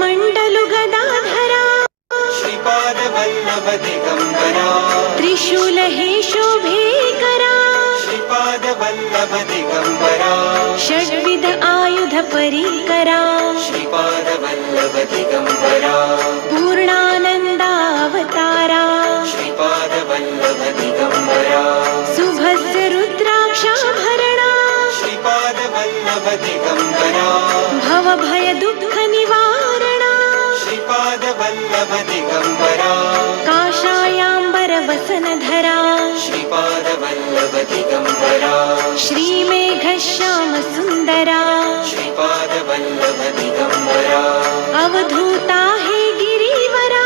मण्डलु गदाहरा श्रीपाद पल्लवति गम्बरा शोभेकरा श्रीपाद पल्लवदिगम्बरा षट्विध आयुध परिकरा श्रीपाद पल्लवति पूर्णानन्दावतारा। श्रीपादपल्लवति गम्बरा सुभस्य रुद्राक्षाभरणा। श्रीपाद पल्मति गम्बरा वल्लभति गम्बरा। काषायाम्बर वसन धरा श्रीपाद वल्लभति गम्बरा। अवधूता हे गिरिवरा।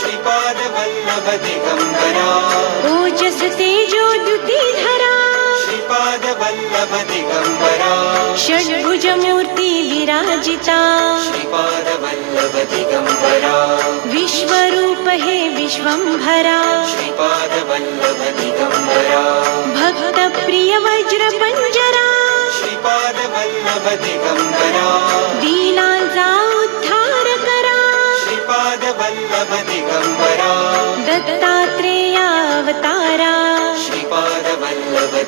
श्रीपाद वल्लभति गम्बरा पाद वल्लभ दिगंबरा षड्भुज मूर्ती विराजिता. श्रीपाद वल्लभ दिगंबरा विश्वरूप हे विश्वंभरा. श्रीपाद वल्लभ दिगंबरा भक्त प्रिय वज्र पंजरा. श्रीपाद वल्लभ दिगंबरा दीनांचा उद्धार करा. श्रीपाद वल्लभ दिगंबरा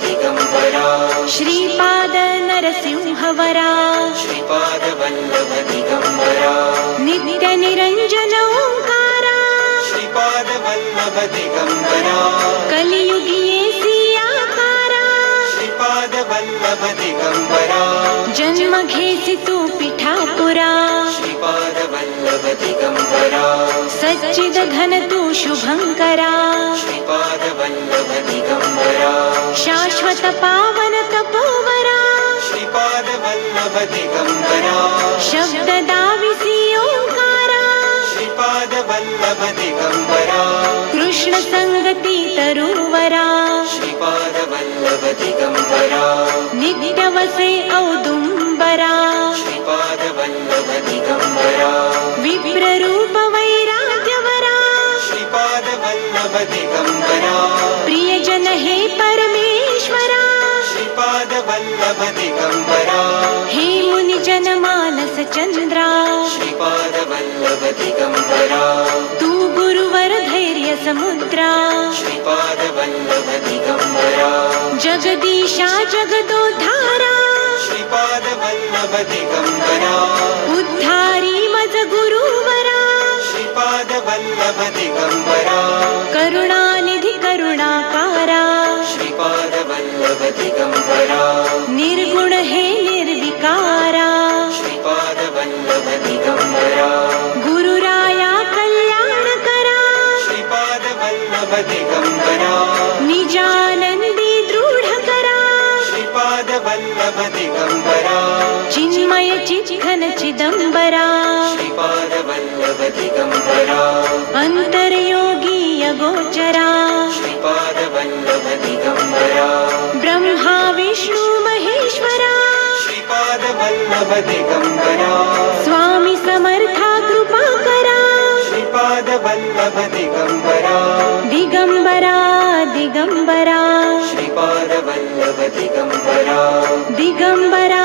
दिगम्बरा श्रीपाद नरसिंहवरा। श्रीपादवल्लभ दिगम्बरा नित्य निरञ्जन ओङ्कारा श्रीपादवल्लभ दिगम्बरा कलियुगिये श्रीपादवल्लभ दिगम्बरा। जन्म घेसि तू पिठापुरा। श्रीपादवल्लभ दिगम्बरा। सच्चिद घन तू शुभङ्करा श्रीपादवल्लभ दिगम्बरा। शाश्वत पावन तपोवरा। श्रीपादवल्लभ दिगम्बरा। शब्ददाविसि ओङ्कारा श्रीपादवल्लभ दिगम्बरा। कृष्ण सङ्गति तरुवरा म्बरा निद्यवसे औदुम्बरा। श्रीपाद वल्लभति गम्बरा प्रियजन हे परमेश्वरा। श्रीपादवल्लभदिगम्बरा। हे मुनिजनमानसचन्द्रा श्रीपादवल्लभदिगम्बरा। समुद्रा। श्रीपादवल्लभदिगम्बरा। जगदीशा जगदोद्धारा श्रीपादवल्लभदिगम्बरा। उद्धारी मज गुरुवरा श्रीपादवल्लभदिगम्बरा। करुणानिधि करुणाकारा। श्रीपादवल्लभदिगम्बरा। निर्गुण हे दिगम्बरा श्रीपाद बलभवति गम्बरा अनुतरयोगीय ब्रह्मा विष्णु महेश्वरा। श्रीपाद बल्लभवति गम्बरा स्वामी समर्था कृपाकरा। करा श्रीपाद दिगम्बरा दिगम्बरा। श्रीपाद बलभवति दिगम्बरा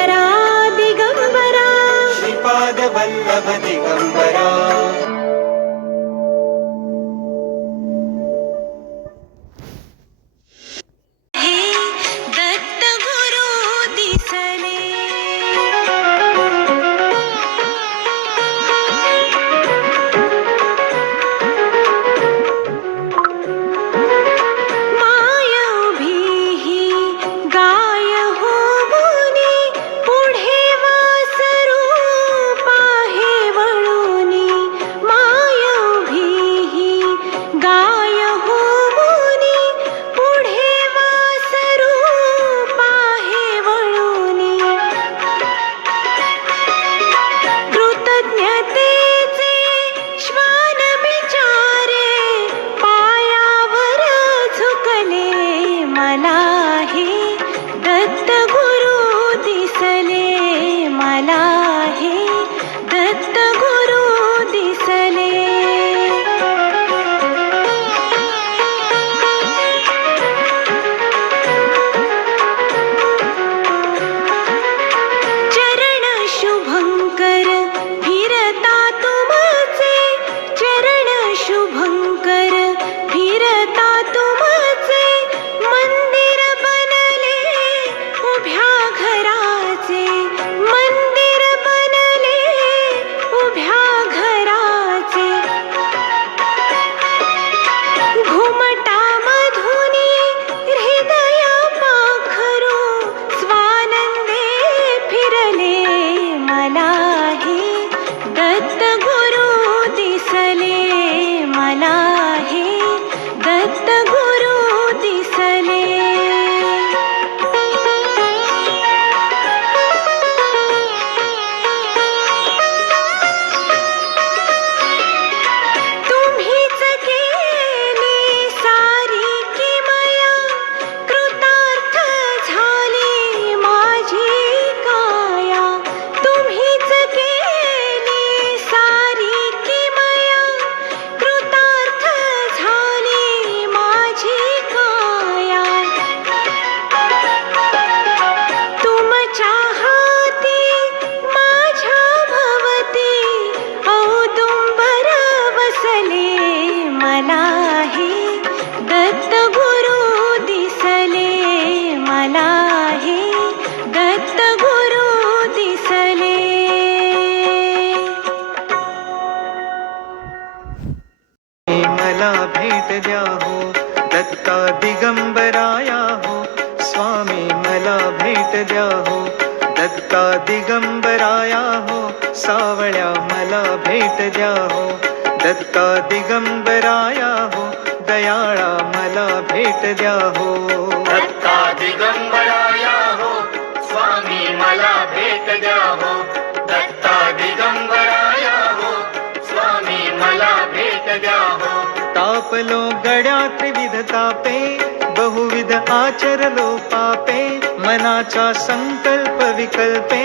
बहुविध आचरलो पापे मनाचा संकल्प विकल्पे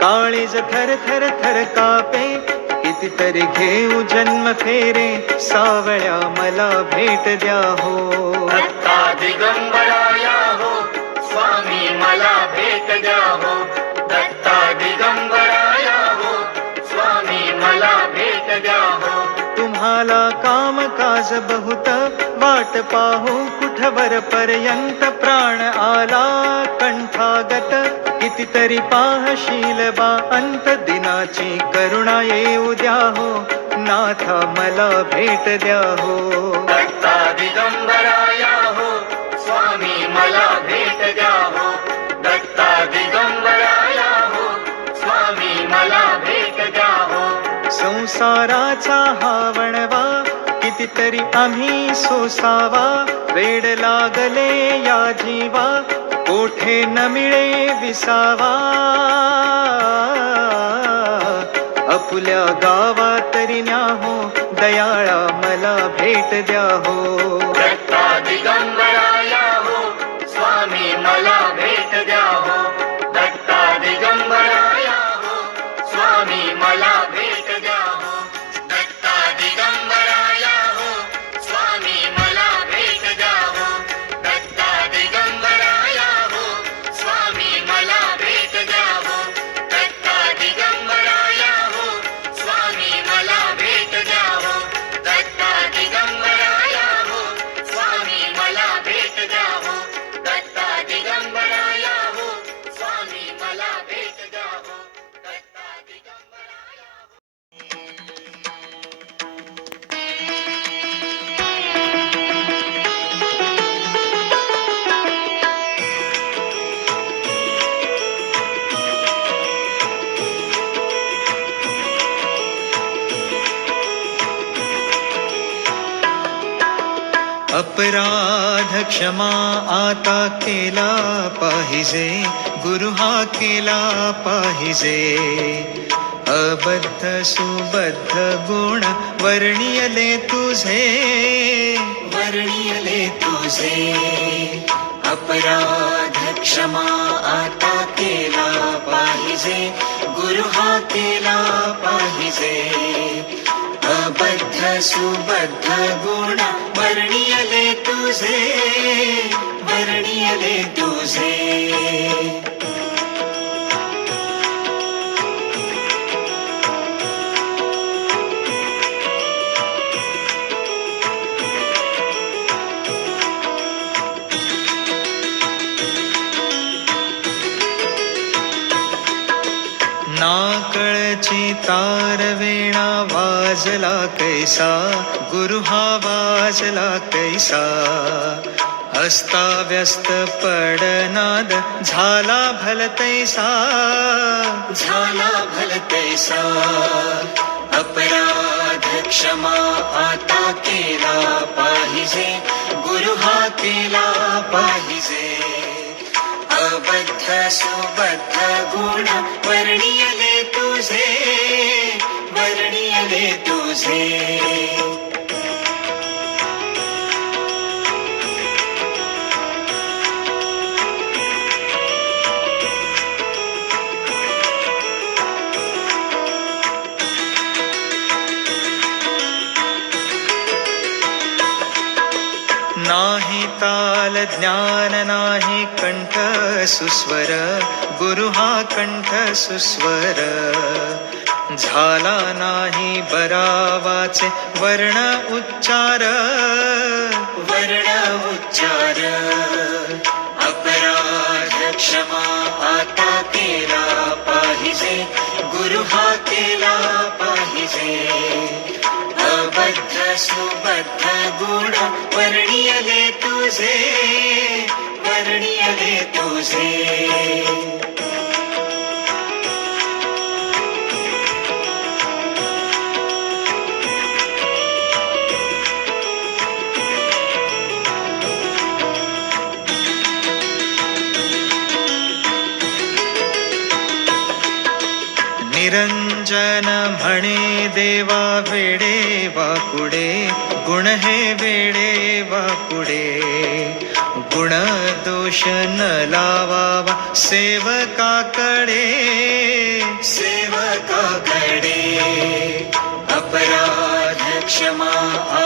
काळीज थर थर थर कापे कितीतरी घेऊ जन्म फेरे सावळ्या मला भेट द्या हो. दिगंबरा काज बहुत वाट पाहू कुठवर पर्यंत प्राण आला कंठागत कितीतरी पाहशील बा अंत दिनाची करुणा येऊ द्या हो. नाथा मला भेट द्या हो. दिगंबराया हो स्वामी मला भेट द्या हो. दत्ता दिगंबराया हो स्वामी मला भेट द्या हो. संसाराचा हा वणवा कितीतरी आम्ही सोसावा. वेड लागले या जीवा. कोठे न मिळे विसावा. अपुल्या गावा तरी न्या हो. दयाळा मला भेट द्या हो. दत्ता हो केला पाहिजे. अबद्ध सुबद्ध गुण वर्णियले तुझे. वर्णियले तुझे. अपराध क्षमा आता केला पाहिजे. गुरु हा केला पाहिजे. अबद्ध सुबद्ध गुण वर्णियले तुझे. वर्णियले तुझे. तार वेणा वाजला कैसा? गुरु हा वाजला कैसा? अस्ताव्यस्त पडनाद, झाला भलतैसा झाला भलतैसा अपराध क्षमा आता केला पाहिजे। गुरु हा केला पाहिजे। अबद्ध, सुबद्ध गुण वर्णियले वर्णियले तुझे नाही ताल ज्ञान नाही कंठ सुस्वर गुरु हा कंठ सुस्वर झाला नाही बरावाचे वर्ण उच्चार. वर्ण उच्चार. अपराध क्षमा आता केला पाहिजे. गुरु हा केला पाहिजे. अबद्ध सुबद्ध गुण वर्णियले तुझे. वर्णियले तुझे. निरंजन मणि देवा वेडे वाकुडे गुण हे वेडे वाकुडे गुण दोष न लावा वा सेवका कड़े। सेवका कड़े, अपराध क्षमा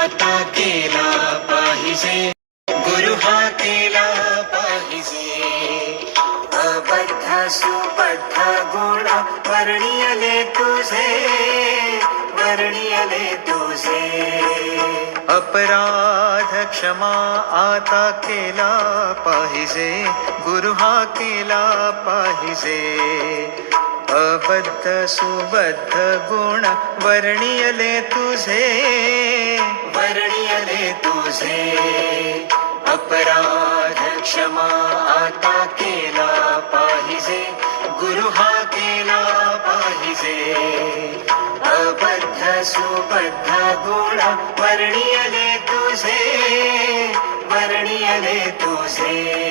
आता केला पाहिजे। गुरु हा केला पाहिजे। अबद्ध सुबद्ध गुण वर्णियले तुझे वर्णियले तुझे। अपराध क्षमा आता केला पाहिजे गुरु हा केला पाहिजे। अबद्ध सुबद्ध गुण वर्णियले तुझे। वर्णियले तुझे। अपराध क्षमा आता केला पाहिजे गुरु हा केला अबद्ध सुबद्ध गुण वर्णियले तुझे वर्णियले तुझे.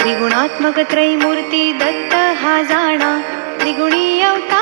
त्रिगुणात्मक त्रैमूर्ती दत्त हा जाणा त्रिगुणी अवता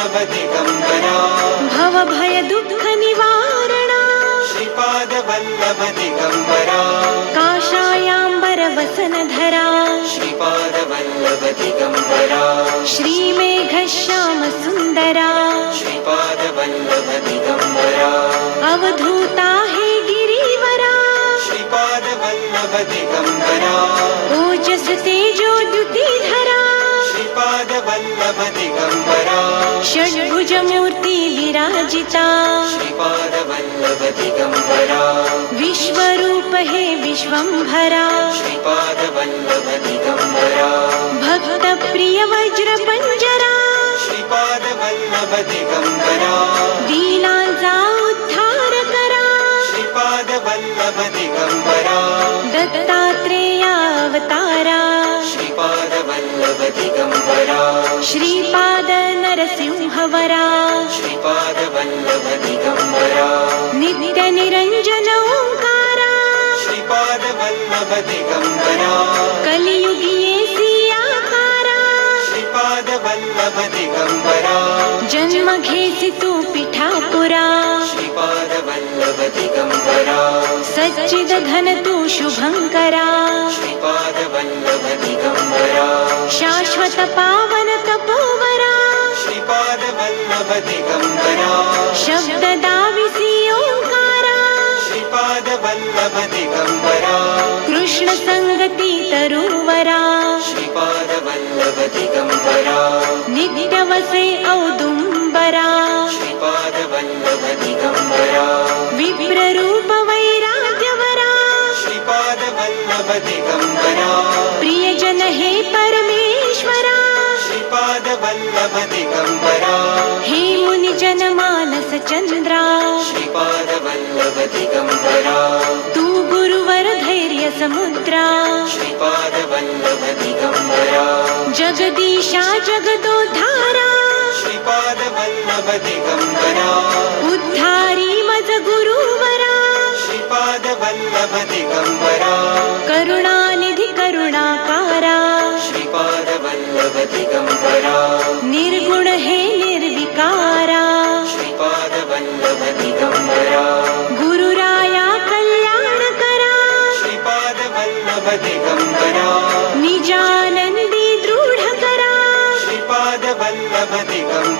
दिगम्बरा भवभय दुःख निवारणा श्रीपाद वल्लभ दिगम्बरा काशायाम्बर वसनधरा श्रीपाद वल्लभ दिगम्बरा श्रीमेघ श्याम सुन्दरा श्रीपाद वल्लभ दिगम्बरा अवधूता हे गिरीवरा। श्रीपाद वल्लभ दिगम्बरा वल्लभ दिगम्बरा षड्भुजमूर्ति विराजिता। श्रीपादवल्लभ दिगम्बरा विश्वरूप हे विश्वम्भरा श्रीपादवल्लभ दिगम्बरा भक्तप्रिय वज्रपञ्जरा श्रीपादवल्लभ दिगम्बरा श्रीपाद नरसिंहवरा। वरा श्रीपादवल्मतिगम्बरा निर कलियुगिये वल्लभ दिगंबरा जन्म घेसी तू पिठापुरा श्रीपाद वल्लभ दिगंबरा सच्चिद घन तू शुभंकरा श्रीपाद वल्लभ दिगंबरा शाश्वत पावन तपोवरा श्रीपाद वल्लभ दिगंबरा शब्द दाविसी ओंकारा श्रीपाद वल्लभ श्रीनिवासे औदुम्बरा विप्र रूप वैराग्यवरा दिगम्बरा प्रिय जन हे परमेश्वरा। श्रीपादवल्लभदिगम्बरा हे मुनिजन मानस चन्द्रा श्रीपादवल्लभदिगम्बरा तू गुरुवर धैर्य समुद्रा। श्रीपादवल्लभदिगम्बरा जगदीशा जगदो श्रीपाद वल्लभ दिगंबरा। उद्धारी मज गुरुवरा श्रीपाद वल्लभ दिगंबरा। करुणानिधि करुणाकारा। श्रीपाद वल्लभ दिगंबरा। निर्गुण हे निर्विकारा। श्रीपाद वल्लभ दिगंबरा। गुरुराया कल्याण करा। श्रीपाद वल्लभ दिगंबरा। निजानंदी दृढ करा। श्रीपाद वल्लभ दिगंबरा।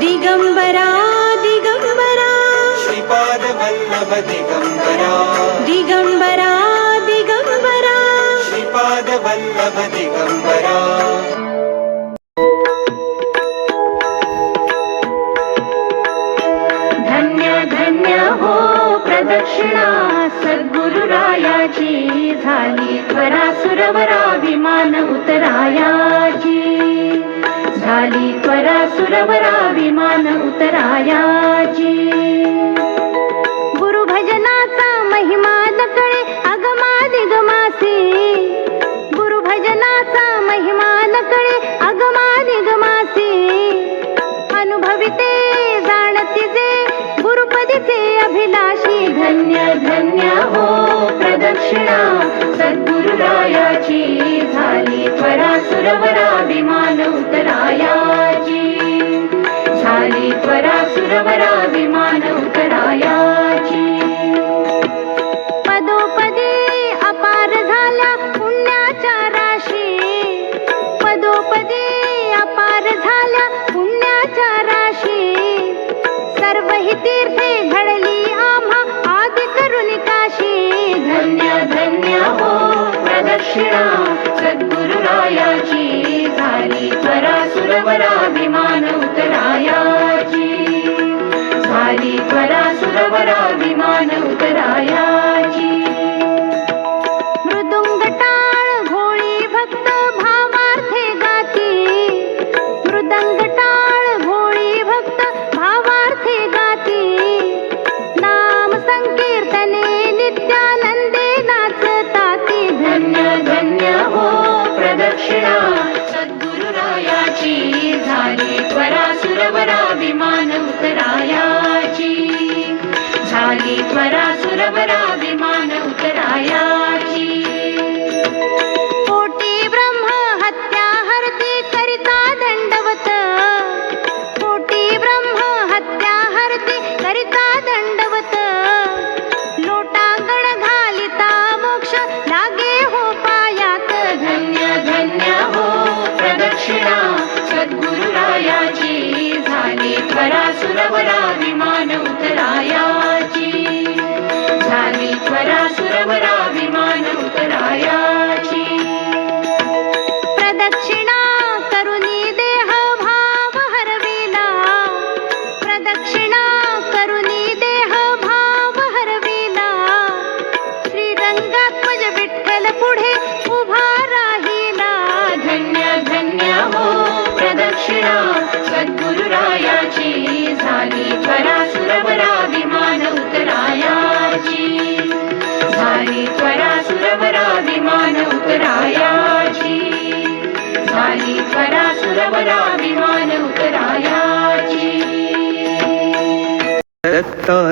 दिगम्बरा दिगम्बरा। श्रीपादवल्लभ दिगम्बरा दिगम्बरा। श्रीपादल्बरा दिगम्बरादिगम्बरा दिगम्बरा धन्य धन्य हो प्रदक्षिणा सद्गुरुरायाची झाली त्वरा सुरवराभिमान उतराया झाली त्वरा सुरवरा विमान उतरायाची. गुरुभजनाचा महिमा नकळे अगमादिगमासी गुरुभजनाचा महिमा नकळे अगमादिगमासी अनुभविते जाणती जे गुरुपदीचे अभिलाषी. धन्य धन्य हो प्रदक्षिणा सद्गुरुरायाची झाली. त्वरा सुरवरा സുരവരാഭിമാനം.